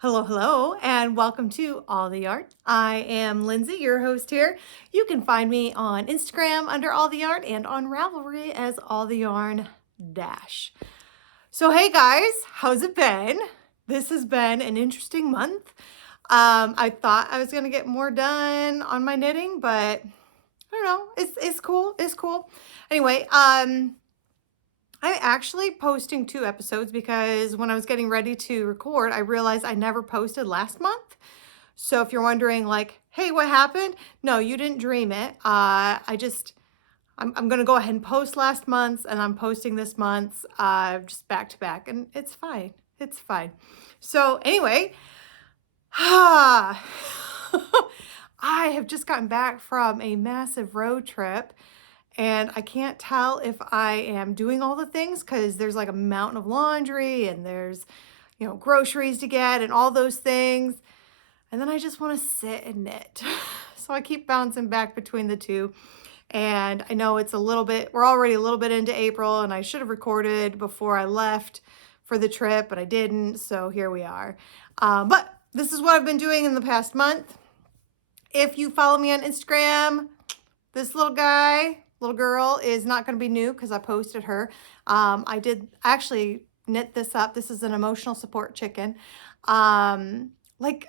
Hello, hello, and welcome to All the Yarn. I am Lindsay, your host here. You can find me on Instagram under All the Yarn and on Ravelry as All the Yarn Dash. So, hey guys, how's it been? This has been an interesting month. I thought I was gonna get more done on my knitting, but I don't know. It's cool. It's cool. Anyway, I'm actually posting 2 episodes because when I was getting ready to record, I realized I never posted last month. So if you're wondering like, "Hey, what happened?" No, you didn't dream it. I'm gonna go ahead and post last month's and I'm posting this month's just back to back, and it's fine. It's fine. So anyway, I have just gotten back from a massive road trip and I can't tell if I am doing all the things because there's like a mountain of laundry and there's, groceries to get and all those things. And then I just want to sit and knit. So I keep bouncing back between the two. And I know we're already a little bit into April and I should have recorded before I left for the trip, but I didn't. So here we are. But this is what I've been doing in the past month. If you follow me on Instagram, this little girl is not going to be new because I posted her. I did actually knit this up. This is an emotional support chicken. Like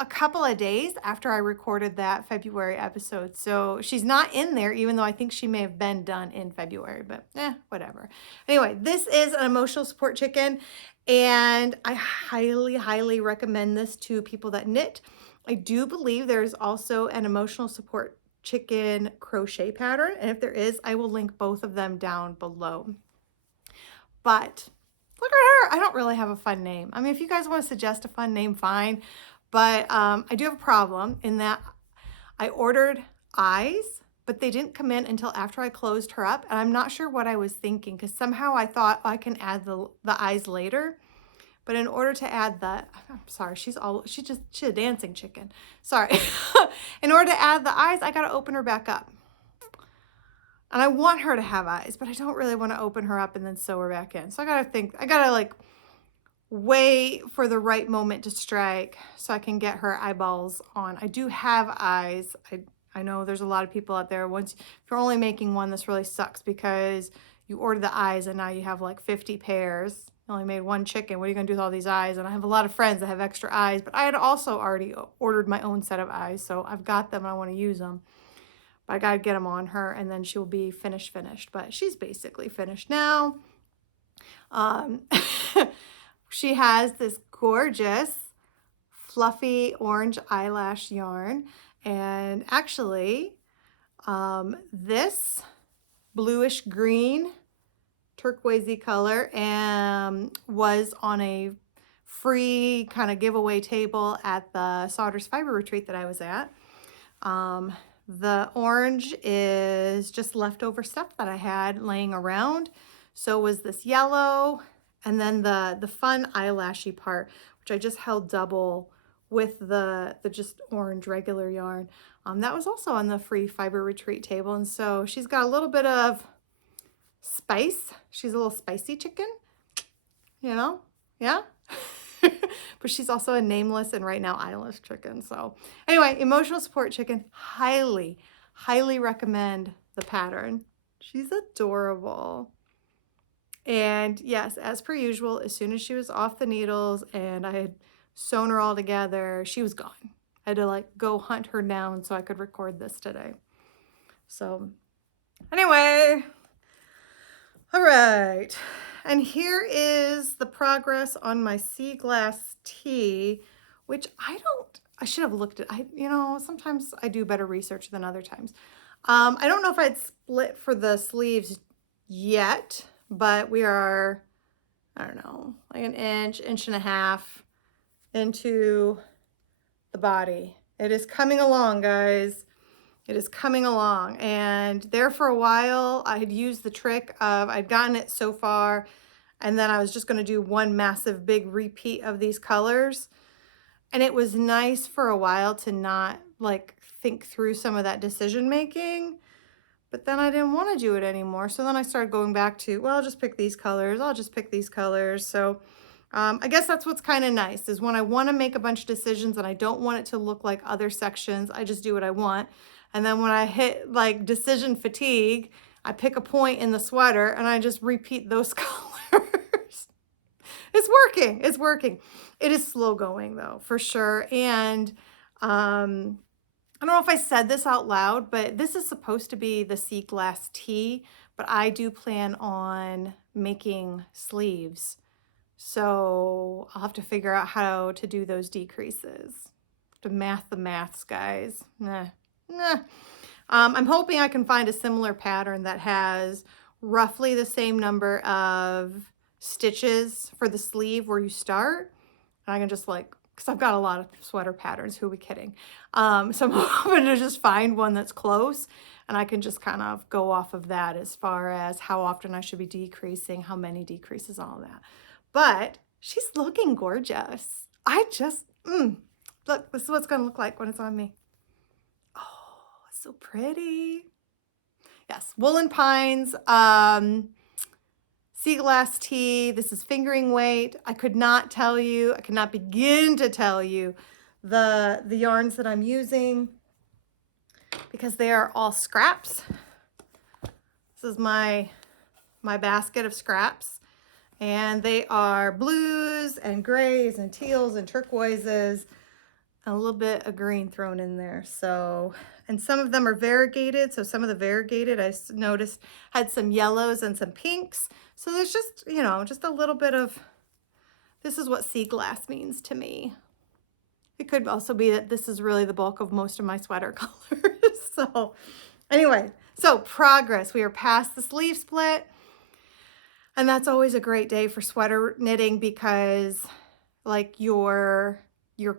a couple of days after I recorded that February episode. So she's not in there, even though I think she may have been done in February, but whatever. Anyway, this is an emotional support chicken, and I highly, highly recommend this to people that knit. I do believe there's also an emotional support chicken crochet pattern, and if there is, I will link both of them down below. But look at her. I don't really have a fun name. I mean, if you guys want to suggest a fun name, fine. But I do have a problem in that I ordered eyes, but they didn't come in until after I closed her up. And I'm not sure what I was thinking because somehow I thought I can add the eyes later. But in order to add I'm sorry, she's a dancing chicken. Sorry. In order to add the eyes, I got to open her back up. And I want her to have eyes, but I don't really want to open her up and then sew her back in. So I got to like wait for the right moment to strike so I can get her eyeballs on. I do have eyes. I know there's a lot of people out there. If you're only making one, this really sucks because you order the eyes and now you have like 50 pairs. You only made one chicken. What are you going to do with all these eyes? And I have a lot of friends that have extra eyes, but I had also already ordered my own set of eyes. So I've got them and I want to use them. But I got to get them on her and then she'll be finished. But she's basically finished now. She has this gorgeous fluffy orange eyelash yarn, and actually this bluish green turquoisey color was on a free kind of giveaway table at the Sodders Fiber Retreat that I was at. The orange is just leftover stuff that I had laying around. So was this yellow. And then the fun eyelashy part, which I just held double with the just orange regular yarn. That was also on the free fiber retreat table. And so she's got a little bit of spice. She's a little spicy chicken, yeah. But she's also a nameless and right now eyeless chicken. So anyway, emotional support chicken, highly, highly recommend the pattern. She's adorable. And yes, as per usual, as soon as she was off the needles and I had sewn her all together, she was gone. I had to like go hunt her down so I could record this today. So anyway, all right. And here is the progress on my sea glass tee, which I should have looked at. Sometimes I do better research than other times. I don't know if I'd split for the sleeves yet, but we are, I don't know, like an inch and a half into the body. It is coming along, guys. It is coming along. And there for a while, I had used the trick of, I'd gotten it so far, and then I was just going to do one massive big repeat of these colors. And it was nice for a while to not like think through some of that decision making. But then I didn't want to do it anymore. So then I started going back to, well, I'll just pick these colors. I'll just pick these colors. So I guess that's what's kind of nice is when I want to make a bunch of decisions and I don't want it to look like other sections, I just do what I want. And then when I hit like decision fatigue, I pick a point in the sweater and I just repeat those colors. It's working. It's working. It is slow going though, for sure. And I don't know if I said this out loud, but this is supposed to be the sea glass tee, but I do plan on making sleeves. So I'll have to figure out how to do those decreases. To math the maths, guys. Nah, nah. I'm hoping I can find a similar pattern that has roughly the same number of stitches for the sleeve where you start. And I can just like, because I've got a lot of sweater patterns, who are we kidding? So I'm hoping to just find one that's close and I can just kind of go off of that as far as how often I should be decreasing, how many decreases, all that. But she's looking gorgeous. I just, look, this is what it's going to look like when it's on me. Oh, it's so pretty. Yes, Woolen Pines, sea glass tee. This is fingering weight. I could not begin to tell you the yarns that I'm using because they are all scraps. This is my basket of scraps. And they are blues and grays and teals and turquoises, and a little bit of green thrown in there. So, and some of them are variegated. So some of the variegated I noticed had some yellows and some pinks. So there's just, you know, just a little bit of, this is what sea glass means to me. It could also be that this is really the bulk of most of my sweater colors. So anyway, so progress. We are past the sleeve split. And that's always a great day for sweater knitting because like your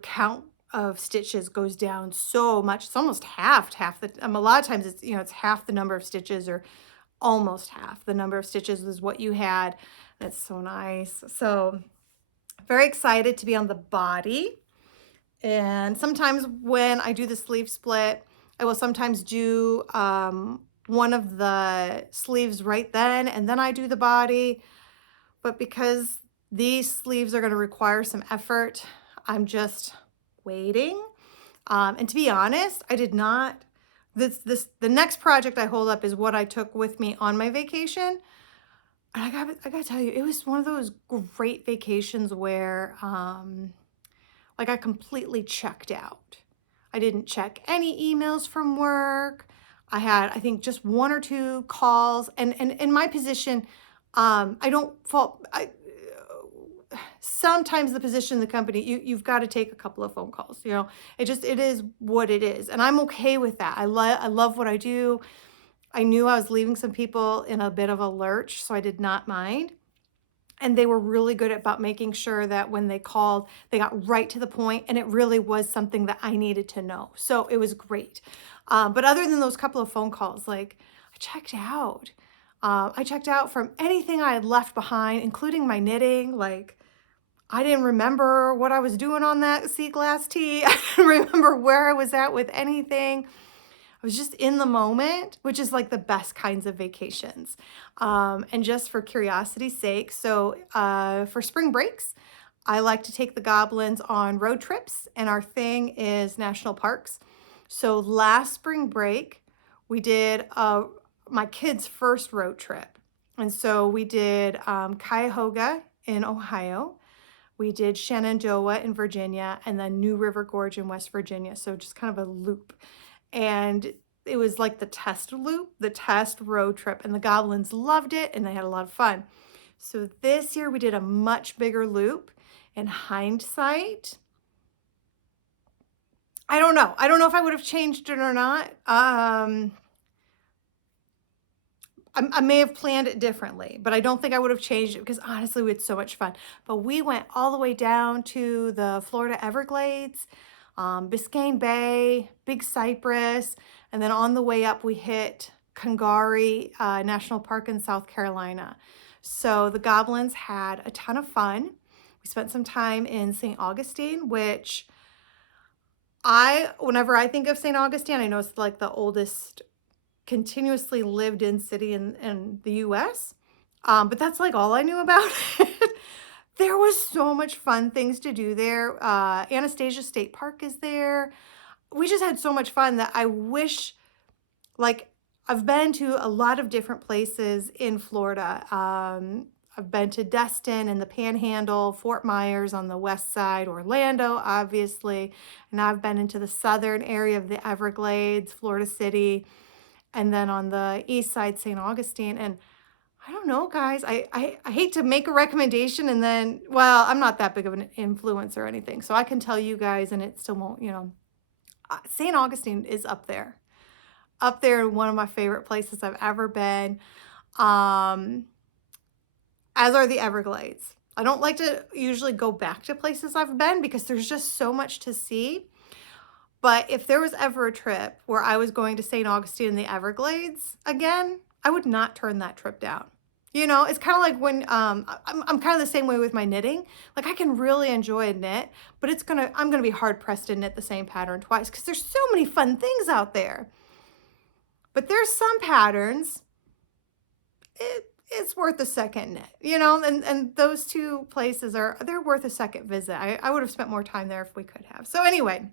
count of stitches goes down so much. It's almost half the, a lot of times it's, you know, it's half the number of stitches or almost half the number of stitches is what you had. And it's so nice. So very excited to be on the body. And sometimes when I do the sleeve split, I will sometimes do one of the sleeves right then, and then I do the body. But because these sleeves are going to require some effort, I'm just waiting. And to be honest, I did not, the next project I hold up is what I took with me on my vacation. And I gotta tell you, it was one of those great vacations where like I completely checked out. I didn't check any emails from work. I had, I think, just one or two calls. And in my position, I don't fault, sometimes the position in the company, you've got to take a couple of phone calls, you know, it is what it is. And I'm okay with that. I love what I do. I knew I was leaving some people in a bit of a lurch, so I did not mind. And they were really good about making sure that when they called, they got right to the point, and it really was something that I needed to know. So it was great. But other than those couple of phone calls, like I checked out. I checked out from anything I had left behind, including my knitting. Like I didn't remember what I was doing on that sea glass tee. I didn't remember where I was at with anything. I was just in the moment, which is like the best kinds of vacations. And just for curiosity's sake, so for spring breaks, I like to take the goblins on road trips, and our thing is national parks. So last spring break, we did my kids' first road trip. And so we did Cuyahoga in Ohio. We did Shenandoah in Virginia, and then New River Gorge in West Virginia. So just kind of a loop. And it was like the test loop, the test road trip, and the goblins loved it and they had a lot of fun. So this year we did a much bigger loop. In hindsight, I don't know if I would have changed it or not. I may have planned it differently, but I don't think I would have changed it because honestly, we had so much fun. But we went all the way down to the Florida Everglades, Biscayne Bay, Big Cypress, and then on the way up, we hit Congaree National Park in South Carolina. So the goblins had a ton of fun. We spent some time in St. Augustine, which whenever I think of St. Augustine, I know it's like the oldest continuously lived in city in the US. But that's like all I knew about it. There was so much fun things to do there. Anastasia State Park is there. We just had so much fun that I wish, like, I've been to a lot of different places in Florida. I've been to Destin and the Panhandle, Fort Myers on the west side, Orlando, obviously, and I've been into the southern area of the Everglades, Florida City, and then on the east side, St. Augustine. And I don't know, guys. I hate to make a recommendation and then, well, I'm not that big of an influencer or anything, so I can tell you guys, and it still won't, St. Augustine is up there. Up there, one of my favorite places I've ever been, as are the Everglades. I don't like to usually go back to places I've been because there's just so much to see. But if there was ever a trip where I was going to St. Augustine and the Everglades again, I would not turn that trip down. It's kind of like when I'm kind of the same way with my knitting. Like, I can really enjoy a knit, but I'm gonna be hard pressed to knit the same pattern twice because there's so many fun things out there. But there's some patterns, it's worth a second knit, and those two places they're worth a second visit. I would have spent more time there if we could have. So anyway,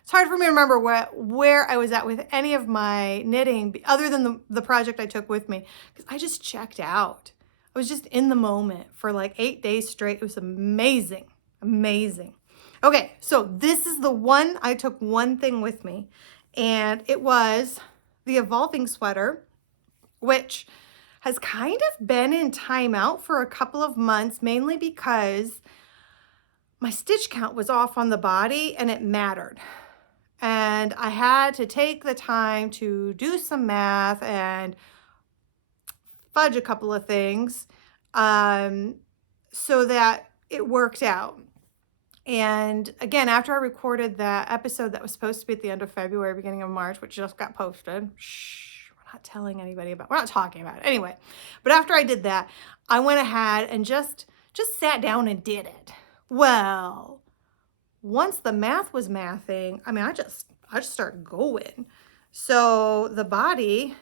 it's hard for me to remember where I was at with any of my knitting other than the project I took with me, because I just checked out. I was just in the moment for like 8 days straight. It was amazing, amazing. Okay, so this is the one, I took one thing with me, and it was the Evolving Sweater, which has kind of been in timeout for a couple of months, mainly because my stitch count was off on the body and it mattered. And I had to take the time to do some math and fudge a couple of things so that it worked out. And again, after I recorded that episode that was supposed to be at the end of February, beginning of March, which just got posted, we're not telling anybody about, we're not talking about it anyway. But after I did that, I went ahead and just sat down and did it. Well, once the math was mathing, I just started going. So the body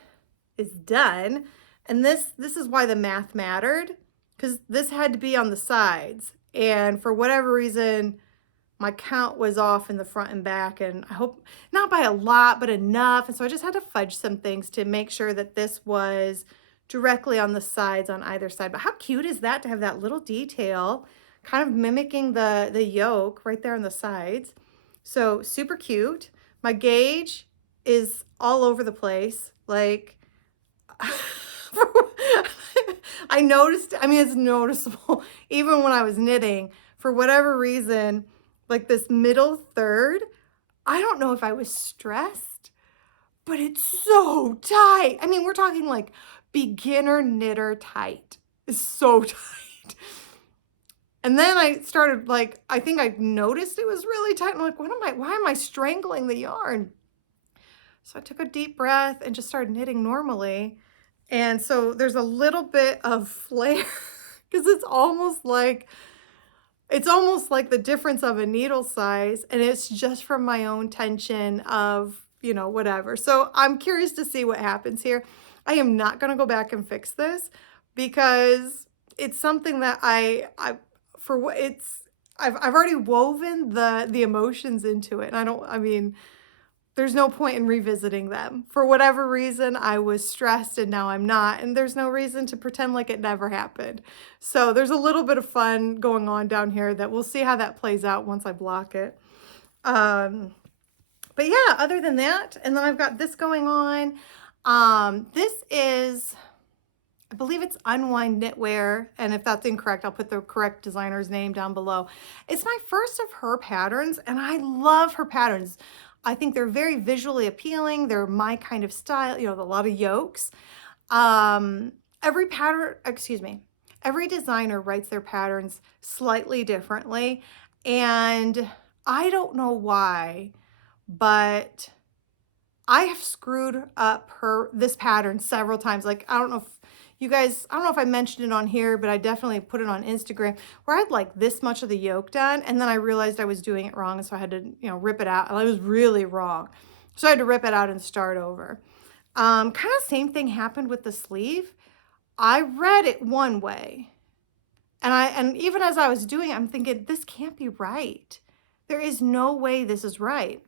is done. And this is why the math mattered, because this had to be on the sides. And for whatever reason, my count was off in the front and back, and I hope not by a lot, but enough. And so I just had to fudge some things to make sure that this was directly on the sides on either side. But how cute is that to have that little detail kind of mimicking the yoke right there on the sides? So super cute. My gauge is all over the place. Like, I noticed, it's noticeable even when I was knitting. For whatever reason, like this middle third, I don't know if I was stressed, but it's so tight. We're talking like beginner knitter tight. It's so tight. And then I started, like, I think I noticed it was really tight. I'm like, why am I strangling the yarn? So I took a deep breath and just started knitting normally. And so there's a little bit of flare because it's almost like the difference of a needle size, and it's just from my own tension of, whatever. So I'm curious to see what happens here. I am not going to go back and fix this because it's something that I've already woven the emotions into it. And there's no point in revisiting them. For whatever reason, I was stressed and now I'm not. And there's no reason to pretend like it never happened. So there's a little bit of fun going on down here that we'll see how that plays out once I block it. But yeah, other than that, and then I've got this going on. This is, I believe it's Unwind Knitwear, and if that's incorrect, I'll put the correct designer's name down below. It's my first of her patterns, and I love her patterns. I think they're very visually appealing. They're my kind of style, a lot of yokes. Every designer writes their patterns slightly differently, and I don't know why, but I have screwed up this pattern several times. Like, I don't know if I mentioned it on here, but I definitely put it on Instagram where I had like this much of the yoke done. And then I realized I was doing it wrong. And so I had to, rip it out. I was really wrong. So I had to rip it out and start over. Kind of same thing happened with the sleeve. I read it one way And even as I was doing it, I'm thinking, this can't be right. There is no way this is right.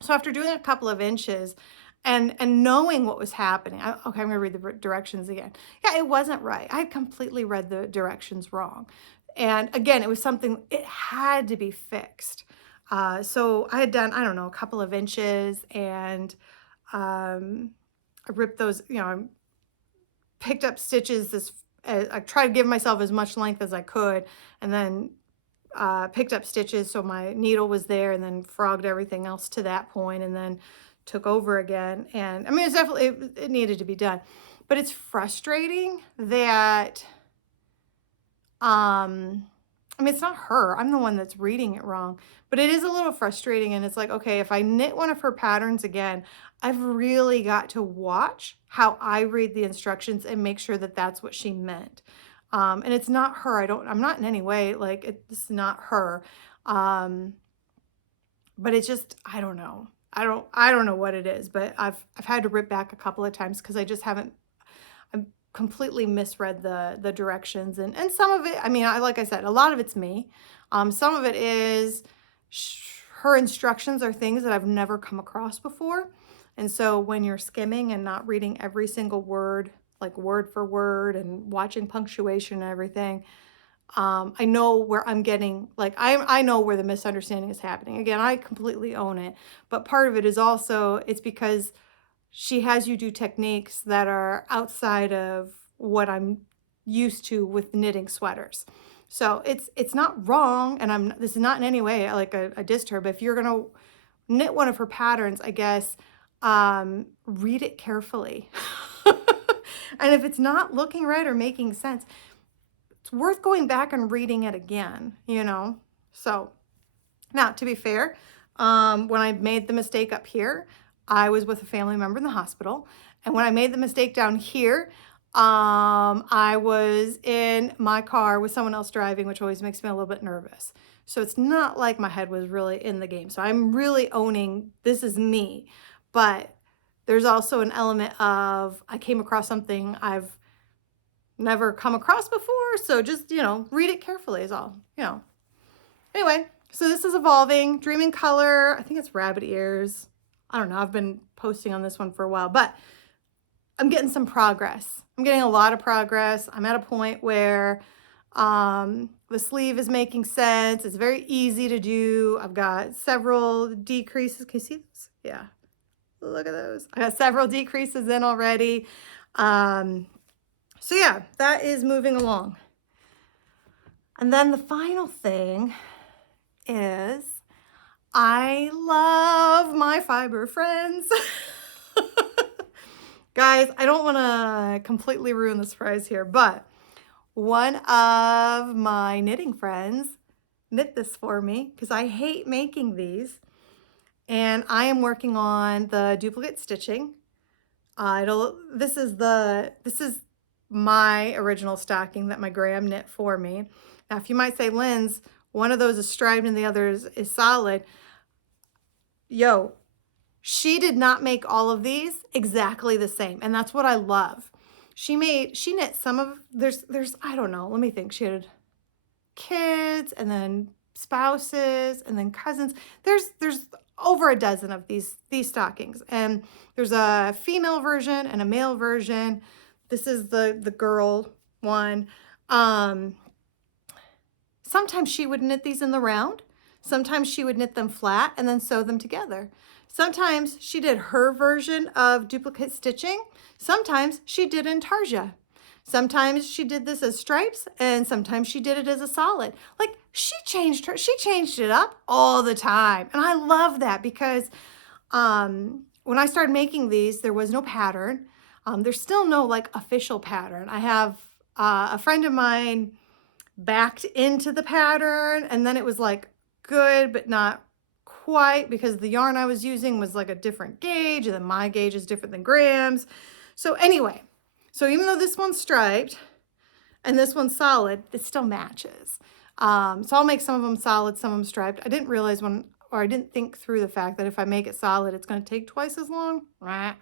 So after doing a couple of inches and knowing what was happening, okay, I'm gonna read the directions again. Yeah, it wasn't right. I had completely read the directions wrong. And again, it was something, it had to be fixed. So I had done, I don't know, a couple of inches, and I ripped those, I picked up stitches. I tried to give myself as much length as I could, and then picked up stitches so my needle was there, and then frogged everything else to that point, and then took over again. And I mean, it's definitely, it needed to be done, but it's frustrating that, I mean, it's not her, I'm the one that's reading it wrong, but it is a little frustrating. And it's like, okay, if I knit one of her patterns again, I've really got to watch how I read the instructions and make sure that that's what she meant. And it's not her. I'm not in any way like it's not her. But it's just, I don't know. I don't know what it is, but I've had to rip back a couple of times because I completely misread the directions. And some of it, I mean, like I said, a lot of it's me. Some of it is her instructions are things that I've never come across before. And so when you're skimming and not reading every single word, like word for word, and watching punctuation and everything, I know where I'm getting, like, I know where the misunderstanding is happening. Again, I completely own it, but part of it is also, it's because she has you do techniques that are outside of what I'm used to with knitting sweaters. So it's not wrong, and this is not in any way like a diss to her, but if you're gonna knit one of her patterns, I guess, read it carefully. And if it's not looking right or making sense, it's worth going back and reading it again, So now, to be fair, when I made the mistake up here, I was with a family member in the hospital. And when I made the mistake down here, I was in my car with someone else driving, which always makes me a little bit nervous. So it's not like my head was really in the game. So I'm really owning this is me. But there's also an element of I came across something I've never come across before. So just, read it carefully is all, Anyway, so this is evolving. Dreaming color, I think it's rabbit ears. I don't know. I've been posting on this one for a while, but I'm getting some progress. I'm getting a lot of progress. I'm at a point where the sleeve is making sense. It's very easy to do. I've got several decreases. Can you see this? Yeah. Look at those. I got several decreases in already. So yeah, that is moving along. And then the final thing is I love my fiber friends. Guys, I don't want to completely ruin the surprise here, but one of my knitting friends knit this for me because I hate making these. And I am working on the duplicate stitching. This is my original stocking that my Graham knit for me. Now, if you might say, Lynn's, one of those is striped and the other is solid. Yo, she did not make all of these exactly the same. And that's what I love. She knit some of, there's, I don't know, let me think. She had kids and then spouses and then cousins. There's over a dozen of these stockings, and there's a female version and a male version. This is the girl one. Sometimes she would knit these in the round. Sometimes she would knit them flat and then sew them together. Sometimes she did her version of duplicate stitching. Sometimes she did intarsia. Sometimes she did this as stripes, and sometimes she did it as a solid. Like, she changed it up all the time. And I love that because when I started making these, there was no pattern. There's still no like official pattern. I have a friend of mine backed into the pattern, and then it was like good, but not quite, because the yarn I was using was like a different gauge, and then my gauge is different than Graham's. So anyway, so even though this one's striped and this one's solid, it still matches. So I'll make some of them solid, some of them striped. I didn't realize I didn't think through the fact that if I make it solid, it's going to take twice as long. Right?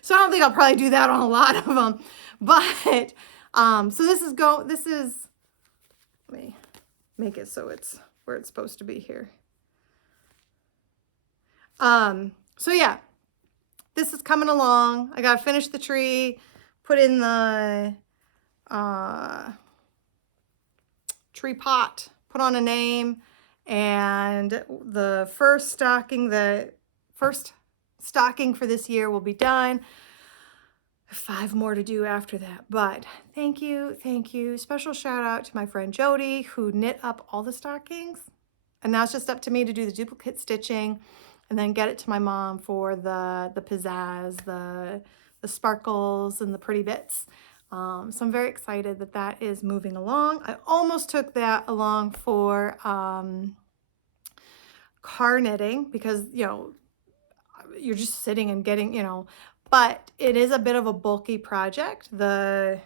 So I don't think I'll probably do that on a lot of them. But so this is Let me make it so it's where it's supposed to be here. So yeah, this is coming along. I gotta finish the tree, put in the tree pot, put on a name, and the first stocking for this year will be done. 5 more to do after that, but thank you. Special shout out to my friend Jody who knit up all the stockings, and now it's just up to me to do the duplicate stitching and then get it to my mom for the pizzazz, the sparkles and the pretty bits. So I'm very excited that that is moving along. I almost took that along for car knitting because, you know, you're just sitting and getting, you know, but it is a bit of a bulky project. We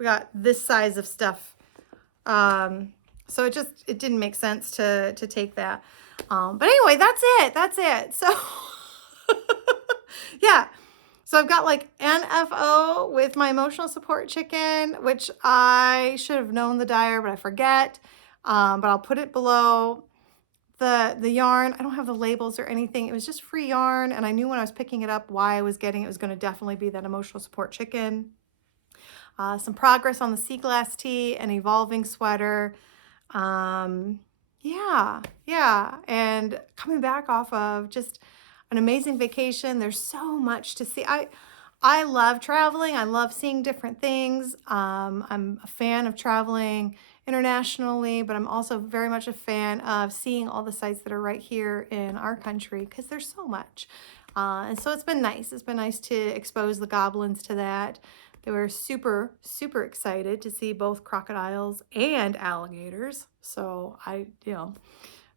got this size of stuff. So it didn't make sense to take that. But anyway, that's it. So yeah. So I've got like NFO with my emotional support chicken, which I should have known the dyer, but I forget. But I'll put it below. The yarn, I don't have the labels or anything. It was just free yarn, and I knew when I was picking it up why I was getting it. It was going to definitely be that emotional support chicken. Some progress on the sea glass tee, an evolving sweater. Yeah, and coming back off of just an amazing vacation. There's so much to see. I love traveling. I love seeing different things. I'm a fan of traveling internationally, but I'm also very much a fan of seeing all the sites that are right here in our country because there's so much. And so it's been nice. It's been nice to expose the goblins to that. They were super, super excited to see both crocodiles and alligators. So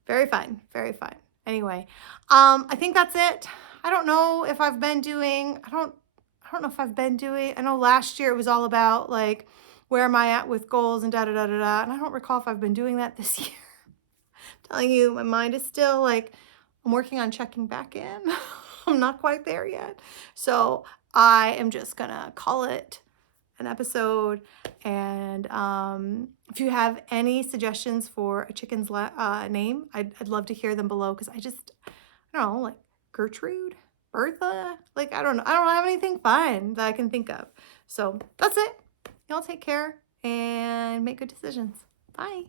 very fun, very fun. Anyway, I think that's it. I don't know if I've been doing, I don't know if I've been doing, I know last year it was all about like, where am I at with goals and da-da-da-da-da. And I don't recall if I've been doing that this year. I'm telling you, my mind is still like, I'm working on checking back in. I'm not quite there yet. So I am just gonna call it an episode. And if you have any suggestions for a chicken's name, I'd love to hear them below because I don't know, like Gertrude, Bertha, like I don't know. I don't have anything fun that I can think of. So that's it. Y'all take care and make good decisions. Bye.